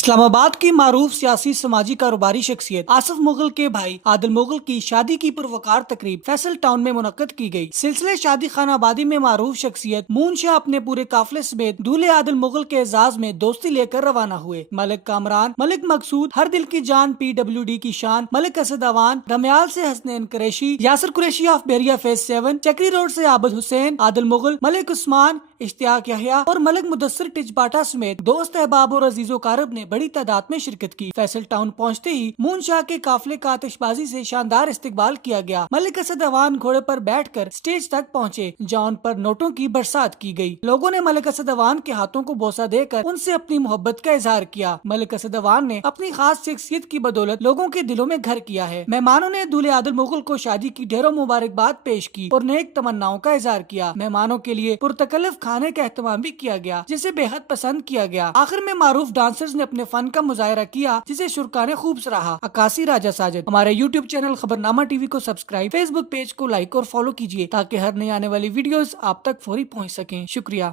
اسلام آباد کی معروف سیاسی سماجی کاروباری شخصیت آصف مغل کے بھائی عادل مغل کی شادی کی پروقار تقریب فیصل ٹاؤن میں منعقد کی گئی۔ سلسلے شادی خانہ آبادی میں معروف شخصیت مون شاہ اپنے پورے قافلے سمیت دولہے عادل مغل کے اعزاز میں دوستی لے کر روانہ ہوئے۔ ملک کامران، ملک مقصود، ہر دل کی جان، PWD کی شان، ملک اسد اوان، رمیال سے Hasnain Qureshi, Yasir Qureshi of بیریا phase 7، چکری road سے عابد حسین، عادل مغل، ملک عثمان، اشتیاق یحییٰ اور ملک مدثر ٹچ باٹا سمیت دوست احباب اور عزیز و اقارب نے بڑی تعداد میں شرکت کی۔ فیصل ٹاؤن پہنچتے ہی مون شاہ کے قافلے کا آتش بازی سے شاندار استقبال کیا گیا۔ ملک اسد اوان گھوڑے پر بیٹھ کر سٹیج تک پہنچے جہاں ان پر نوٹوں کی برسات کی گئی۔ لوگوں نے ملک اسد اوان کے ہاتھوں کو بوسہ دے کر ان سے اپنی محبت کا اظہار کیا۔ ملک اسد اوان نے اپنی خاص شخصیت کی بدولت لوگوں کے دلوں میں گھر کیا ہے۔ مہمانوں نے دولہے عادل مغل کو شادی کی ڈھیروں مبارکباد پیش کی اور نیک تمناؤں کا اظہار کیا۔ مہمانوں کے لیے پرتکلف کھانے کا اہتمام بھی کیا گیا جسے بے حد پسند کیا گیا۔ آخر میں معروف ڈانسرز نے اپنے فن کا مظاہرہ کیا جسے شرکا نے خوب سراہا۔ عکاسی راجہ ساجد۔ ہمارے YouTube چینل خبرنامہ TV کو سبسکرائب، فیس بک پیج کو لائک اور فالو کیجیے تاکہ ہر نئی آنے والی ویڈیوز آپ تک فوری پہنچ سکیں۔ شکریہ۔